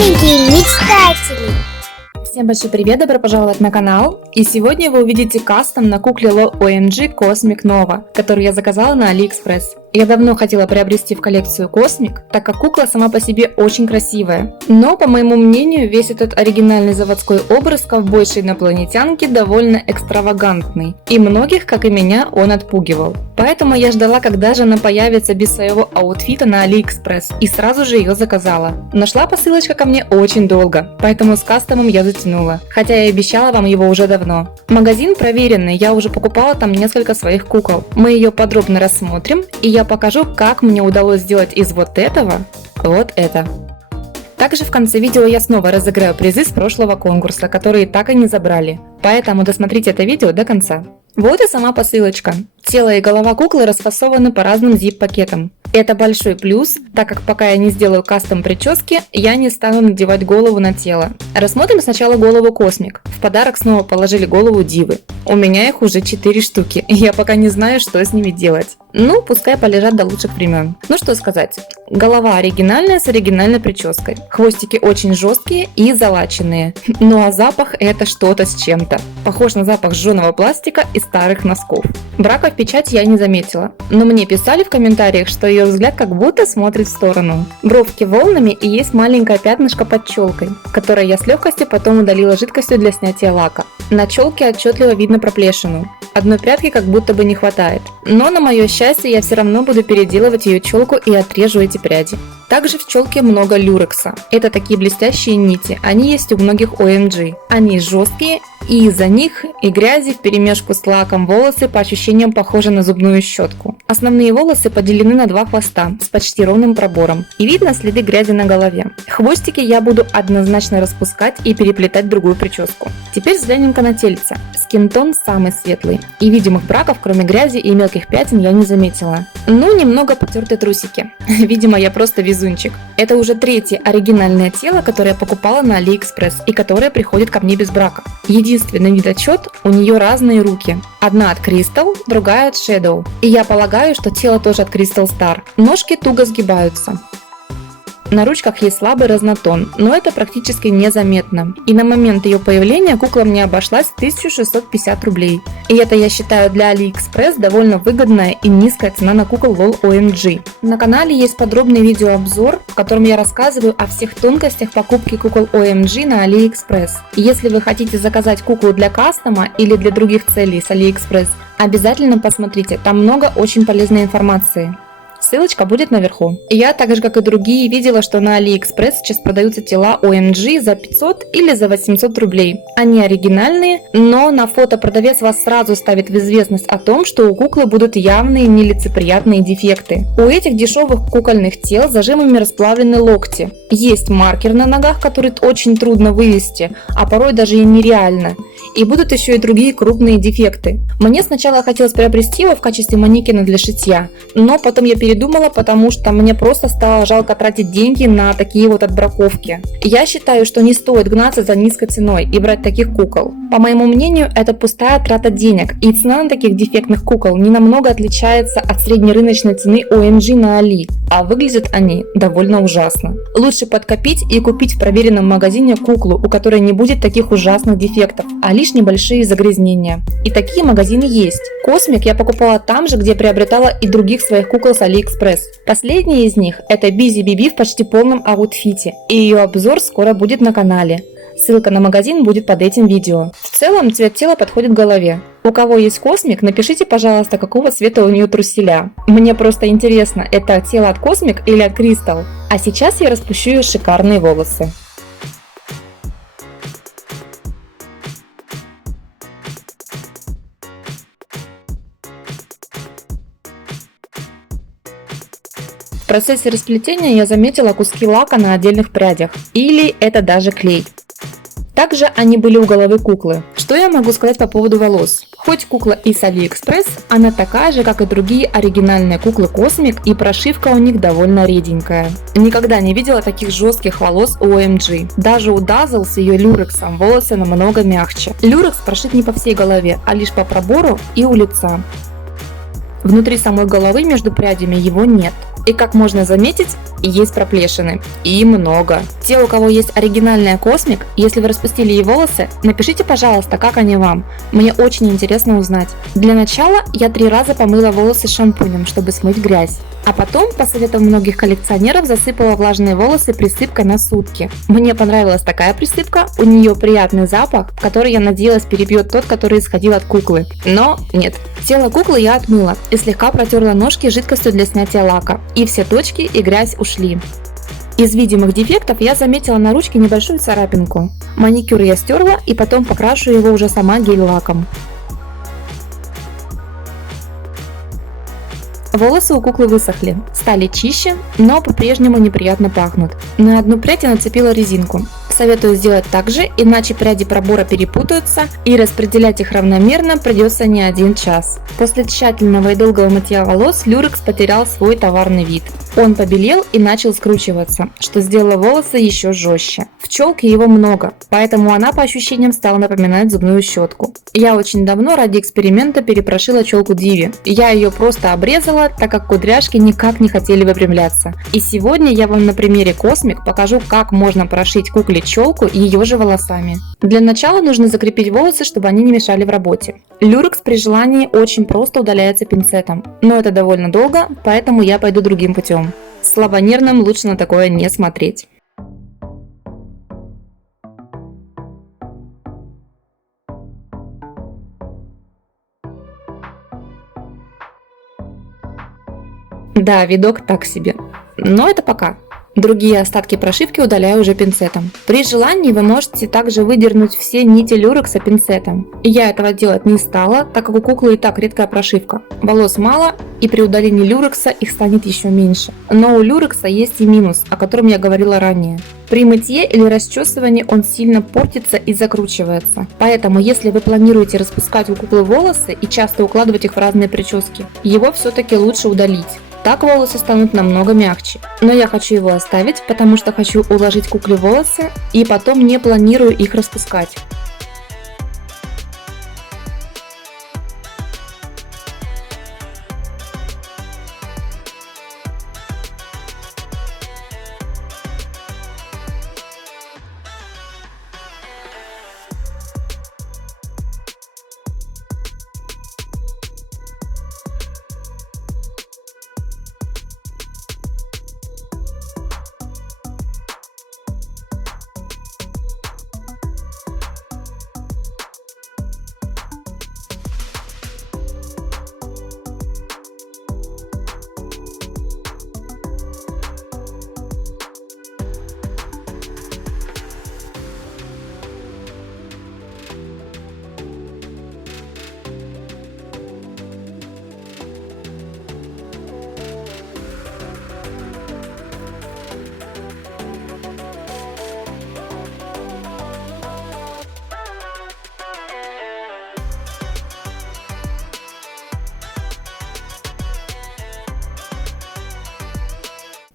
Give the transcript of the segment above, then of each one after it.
маленькие мечтатели. Всем большой привет, добро пожаловать на канал. И сегодня вы увидите кастом на кукле LOL OMG Cosmic Nova, которую я заказала на AliExpress. Я давно хотела приобрести в коллекцию Cosmic, так как кукла сама по себе очень красивая. Но, по моему мнению, весь этот оригинальный заводской образ ковбойшей инопланетянки довольно экстравагантный. И многих, как и меня, он отпугивал. Поэтому я ждала, когда же она появится без своего аутфита на AliExpress, и сразу же ее заказала. Нашла посылочка ко мне очень долго, поэтому с кастомом я затянула, хотя я обещала вам его уже давно. Магазин проверенный, я уже покупала там несколько своих кукол. Мы ее подробно рассмотрим, и я покажу, как мне удалось сделать из вот этого вот это. Также в конце видео я снова разыграю призы с прошлого конкурса, которые так и не забрали. Поэтому досмотрите это видео до конца. Вот и сама посылочка. Тело и голова куклы расфасованы по разным zip-пакетам. Это большой плюс, так как пока я не сделаю кастом прически, я не стану надевать голову на тело. Рассмотрим сначала голову Космик. В подарок снова положили голову Дивы. У меня их уже 4 штуки, и я пока не знаю, что с ними делать. Ну, пускай полежат до лучших времен. Ну что сказать, голова оригинальная с оригинальной прической. Хвостики очень жесткие и залаченные. Ну а запах это что-то с чем-то. Похож на запах жженого пластика и старых носков. Брака в печати я не заметила, но мне писали в комментариях, что ее взгляд как будто смотрит в сторону. Бровки волнами и есть маленькое пятнышко под челкой, которое я с легкостью потом удалила жидкостью для снятия лака. На челке отчетливо видно проплешину. Одной прядки как будто бы не хватает. Но на мое счастье я все равно буду переделывать ее челку и отрежу эти пряди. Также в челке много люрекса. Это такие блестящие нити, они есть у многих OMG. Они жесткие, и из-за них и грязи вперемешку с лаком волосы по ощущениям похожи на зубную щетку. Основные волосы поделены на два хвоста с почти ровным пробором, и видно следы грязи на голове. Хвостики я буду однозначно распускать и переплетать в другую прическу. Теперь взглянем-ка на тельце. Скинтон самый светлый, и видимых браков, кроме грязи и мелких пятен, я не заметила. Ну, немного потертые трусики. Видимо, я просто везунчик. Это уже третье оригинальное тело, которое я покупала на AliExpress и которое приходит ко мне без брака. Единственный недочет, у нее разные руки. Одна от Crystal, другая от Shadow. И я полагаю, что тело тоже от Crystal Star. Ножки туго сгибаются. На ручках есть слабый разнотон, но это практически незаметно. И на момент ее появления кукла мне обошлась в 1650 рублей. И это, я считаю, для AliExpress довольно выгодная и низкая цена на кукол LOL OMG. На канале есть подробный видеообзор, в котором я рассказываю о всех тонкостях покупки кукол OMG на AliExpress. И если вы хотите заказать куклу для кастома или для других целей с AliExpress, обязательно посмотрите, там много очень полезной информации. Ссылочка будет наверху. Я, так же как и другие, видела, что на AliExpress сейчас продаются тела OMG за 500 или за 800 рублей. Они оригинальные, но на фото продавец вас сразу ставит в известность о том, что у куклы будут явные нелицеприятные дефекты. У этих дешевых кукольных тел зажимами расплавлены локти. Есть маркер на ногах, который очень трудно вывести, а порой даже и нереально. И будут еще и другие крупные дефекты. Мне сначала хотелось приобрести его в качестве манекена для шитья, но потом я передумала, потому что мне просто стало жалко тратить деньги на такие вот отбраковки. Я считаю, что не стоит гнаться за низкой ценой и брать таких кукол. По моему мнению, это пустая трата денег, и цена на таких дефектных кукол не намного отличается от среднерыночной цены OMG на Али, а выглядят они довольно ужасно. Лучше подкопить и купить в проверенном магазине куклу, у которой не будет таких ужасных дефектов, а лишь небольшие загрязнения. И такие магазины есть. Cosmic я покупала там же, где приобретала и других своих кукол с AliExpress. Последняя из них это Busy BB в почти полном аутфите, и ее обзор скоро будет на канале. Ссылка на магазин будет под этим видео. В целом цвет тела подходит голове. У кого есть Cosmic, напишите, пожалуйста, какого цвета у нее труселя. Мне просто интересно, это тело от Cosmic или от Crystal. А сейчас я распущу ее шикарные волосы. В процессе расплетения я заметила куски лака на отдельных прядях, или это даже клей. Также они были у головы куклы. Что я могу сказать по поводу волос? Хоть кукла и с AliExpress, она такая же, как и другие оригинальные куклы Cosmic, и прошивка у них довольно реденькая. Никогда не видела таких жестких волос у OMG. Даже у Dazzle с ее люрексом волосы намного мягче. Люрекс прошит не по всей голове, а лишь по пробору и у лица. Внутри самой головы между прядями его нет. И как можно заметить, есть проплешины. И много. Те, у кого есть оригинальная Космик, если вы распустили ей волосы, напишите, пожалуйста, как они вам. Мне очень интересно узнать. Для начала я 3 раза помыла волосы шампунем, чтобы смыть грязь. А потом, по советам многих коллекционеров, засыпала влажные волосы присыпкой на сутки. Мне понравилась такая присыпка, у нее приятный запах, который, я надеялась, перебьет тот, который исходил от куклы. Но нет. Тело куклы я отмыла и слегка протерла ножки жидкостью для снятия лака. И все точки и грязь ушли. Из видимых дефектов я заметила на ручке небольшую царапинку. Маникюр я стерла и потом покрашу его уже сама гель-лаком. Волосы у куклы высохли, стали чище, но по-прежнему неприятно пахнут. На одну прядь я нацепила резинку. Советую сделать так же, иначе пряди пробора перепутаются и распределять их равномерно придется не 1 час. После тщательного и долгого мытья волос люрекс потерял свой товарный вид. Он побелел и начал скручиваться, что сделало волосы еще жестче. В челке его много, поэтому она по ощущениям стала напоминать зубную щетку. Я очень давно ради эксперимента перепрошила челку Диви. Я ее просто обрезала, так как кудряшки никак не хотели выпрямляться. И сегодня я вам на примере Космик покажу, как можно прошить кукле челку ее же волосами. Для начала нужно закрепить волосы, чтобы они не мешали в работе. Люрекс при желании очень просто удаляется пинцетом, но это довольно долго, поэтому я пойду другим путем. Слабонервным лучше на такое не смотреть. Да, видок так себе, но это пока. Другие остатки прошивки удаляю уже пинцетом. При желании вы можете также выдернуть все нити люрекса пинцетом. Я этого делать не стала, так как у куклы и так редкая прошивка. Волос мало, и при удалении люрекса их станет еще меньше. Но у люрекса есть и минус, о котором я говорила ранее. При мытье или расчесывании он сильно портится и закручивается. Поэтому, если вы планируете распускать у куклы волосы и часто укладывать их в разные прически, его все-таки лучше удалить. Так волосы станут намного мягче. Но я хочу его оставить, потому что хочу уложить кукле волосы и потом не планирую их распускать.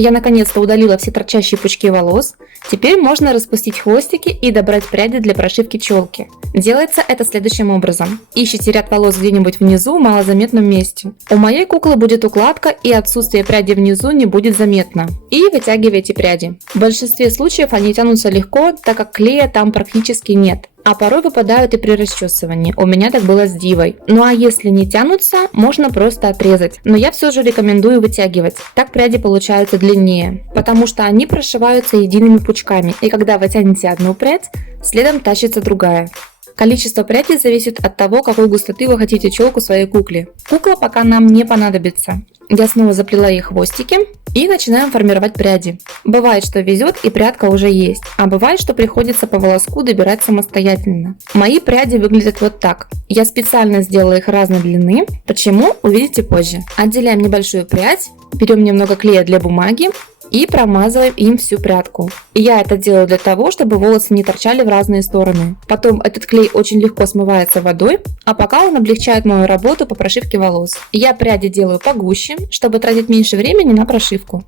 Я наконец-то удалила все торчащие пучки волос. Теперь можно распустить хвостики и добрать пряди для прошивки челки. Делается это следующим образом. Ищите ряд волос где-нибудь внизу в малозаметном месте. У моей куклы будет укладка и отсутствие пряди внизу не будет заметно. И вытягивайте пряди. В большинстве случаев они тянутся легко, так как клея там практически нет. А порой выпадают и при расчесывании. У меня так было с Дивой. Ну а если не тянутся, можно просто отрезать. Но я все же рекомендую вытягивать. Так пряди получаются длиннее. Потому что они прошиваются едиными пучками. И когда вы тянете одну прядь, следом тащится другая. Количество прядей зависит от того, какой густоты вы хотите челку своей кукле. Кукла пока нам не понадобится. Я снова заплела ей хвостики и начинаем формировать пряди. Бывает, что везет и прядка уже есть, а бывает, что приходится по волоску добирать самостоятельно. Мои пряди выглядят вот так. Я специально сделала их разной длины. Почему? Увидите позже. Отделяем небольшую прядь, берем немного клея для бумаги и промазываем им всю прядку. И я это делаю для того, чтобы волосы не торчали в разные стороны. Потом этот клей очень легко смывается водой, а пока он облегчает мою работу по прошивке волос. Я пряди делаю погуще, чтобы тратить меньше времени на прошивку.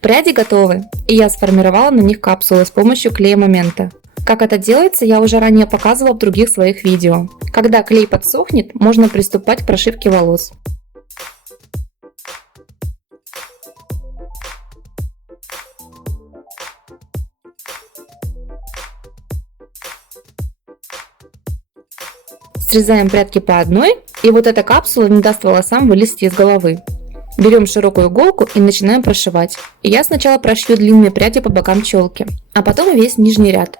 Пряди готовы, и я сформировала на них капсулы с помощью клея момента. Как это делается, я уже ранее показывала в других своих видео. Когда клей подсохнет, можно приступать к прошивке волос. Срезаем прядки по одной, и вот эта капсула не даст волосам вылезти из головы. Берем широкую иголку и начинаем прошивать. Я сначала прошью длинные пряди по бокам челки, а потом весь нижний ряд.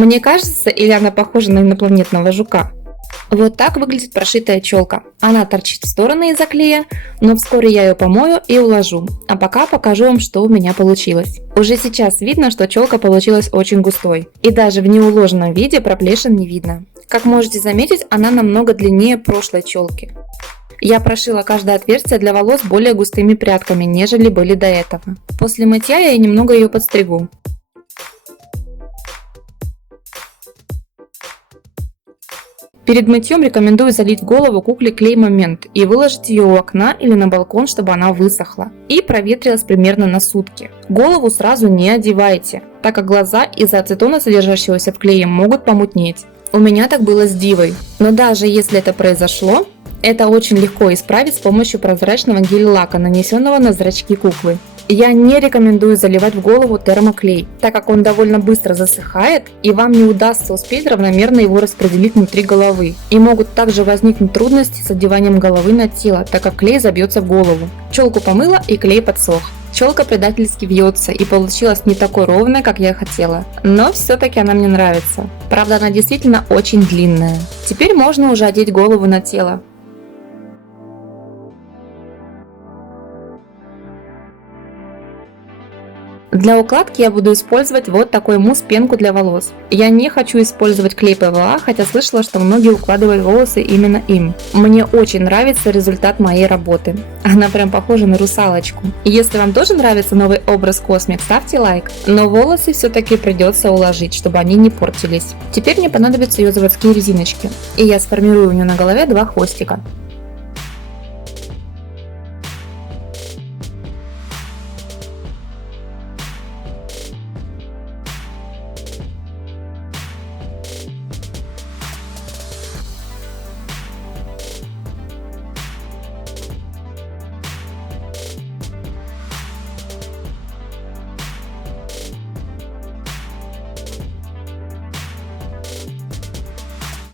Мне кажется, или она похожа на инопланетного жука? Вот так выглядит прошитая челка. Она торчит в стороны из-за клея, но вскоре я ее помою и уложу. А пока покажу вам, что у меня получилось. Уже сейчас видно, что челка получилась очень густой. И даже в неуложенном виде проплешин не видно. Как можете заметить, она намного длиннее прошлой челки. Я прошила каждое отверстие для волос более густыми прядками, нежели были до этого. После мытья я немного ее подстригу. Перед мытьем рекомендую залить в голову кукле клей момент и выложить ее у окна или на балкон, чтобы она высохла и проветрилась примерно на сутки. Голову сразу не одевайте, так как глаза из-за ацетона, содержащегося в клее, могут помутнеть. У меня так было с Дивой, но даже если это произошло, это очень легко исправить с помощью прозрачного гель-лака, нанесенного на зрачки куклы. Я не рекомендую заливать в голову термоклей, так как он довольно быстро засыхает и вам не удастся успеть равномерно его распределить внутри головы. И могут также возникнуть трудности с одеванием головы на тело, так как клей забьется в голову. Челку помыла и клей подсох. Челка предательски вьется и получилась не такой ровной, как я хотела, но все-таки она мне нравится. Правда, она действительно очень длинная. Теперь можно уже одеть голову на тело. Для укладки я буду использовать вот такой мусс-пенку для волос. Я не хочу использовать клей ПВА, хотя слышала, что многие укладывают волосы именно им. Мне очень нравится результат моей работы. Она прям похожа на русалочку. И если вам тоже нравится новый образ Cosmic, ставьте лайк. Но волосы все-таки придется уложить, чтобы они не портились. Теперь мне понадобятся ее заводские резиночки. И я сформирую у нее на голове два хвостика.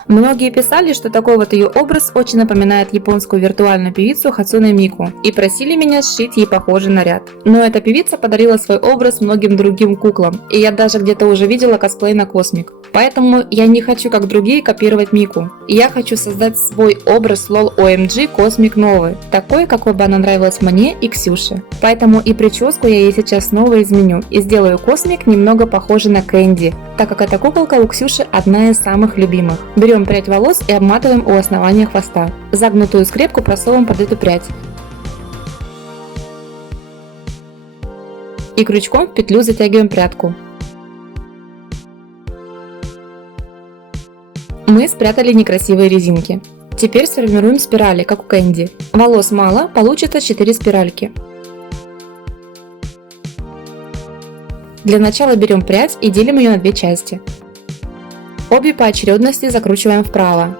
Многие писали, что такой вот ее образ очень напоминает японскую виртуальную певицу Хацуне Мику и просили меня сшить ей похожий наряд. Но эта певица подарила свой образ многим другим куклам, и я даже где-то уже видела косплей на Cosmic. Поэтому я не хочу, как другие, копировать Мику. Я хочу создать свой образ LOL OMG Cosmic новый, такой, какой бы она нравилась мне и Ксюше. Поэтому и прическу я ей сейчас снова изменю и сделаю Cosmic немного похожей на Кэнди, так как эта куколка у Ксюши одна из самых любимых. Берем прядь волос и обматываем у основания хвоста. Загнутую скрепку просовываем под эту прядь. И крючком в петлю затягиваем прядку. Мы спрятали некрасивые резинки. Теперь сформируем спирали, как у Кэнди. Волос мало, получится 4 спиральки. Для начала берем прядь и делим ее на две части. Обе по очередности закручиваем вправо.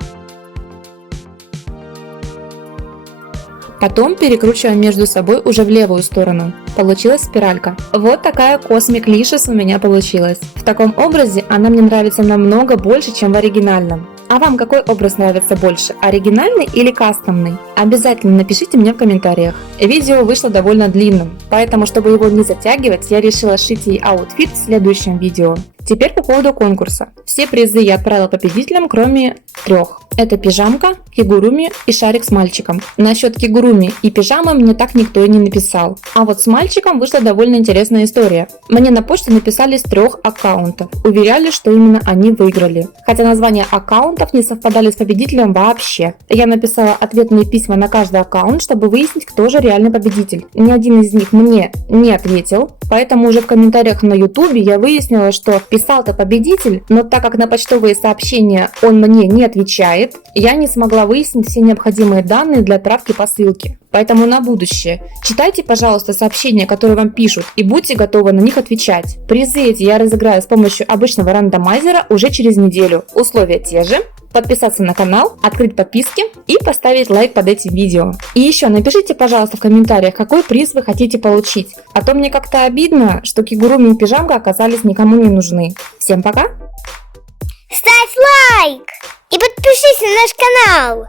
Потом перекручиваем между собой уже в левую сторону. Получилась спиралька. Вот такая Cosmic Licious у меня получилась. В таком образе она мне нравится намного больше, чем в оригинальном. А вам какой образ нравится больше, оригинальный или кастомный? Обязательно напишите мне в комментариях. Видео вышло довольно длинным, поэтому, чтобы его не затягивать, я решила сшить ей аутфит в следующем видео. Теперь по поводу конкурса. Все призы я отправила победителям, кроме 3. Это пижамка, кигуруми и шарик с мальчиком. Насчет кигуруми и пижамы мне так никто и не написал. А вот с мальчиком вышла довольно интересная история. Мне на почту написали с 3 аккаунтов. Уверяли, что именно они выиграли. Хотя названия аккаунтов не совпадали с победителем вообще. Я написала ответные письма на каждый аккаунт, чтобы выяснить, кто же реальный победитель. Ни один из них мне не ответил. Поэтому уже в комментариях на ютубе я выяснила, что писал-то победитель, но так как на почтовые сообщения он мне не отвечает, я не смогла выяснить все необходимые данные для отправки посылки. Поэтому на будущее читайте, пожалуйста, сообщения, которые вам пишут, и будьте готовы на них отвечать. Призы эти я разыграю с помощью обычного рандомайзера уже через неделю. Условия те же. Подписаться на канал, открыть подписки и поставить лайк под этим видео. И еще напишите, пожалуйста, в комментариях, какой приз вы хотите получить. А то мне как-то обидно, что кигуруми и пижамка оказались никому не нужны. Всем пока! Ставь лайк и подпишись на наш канал.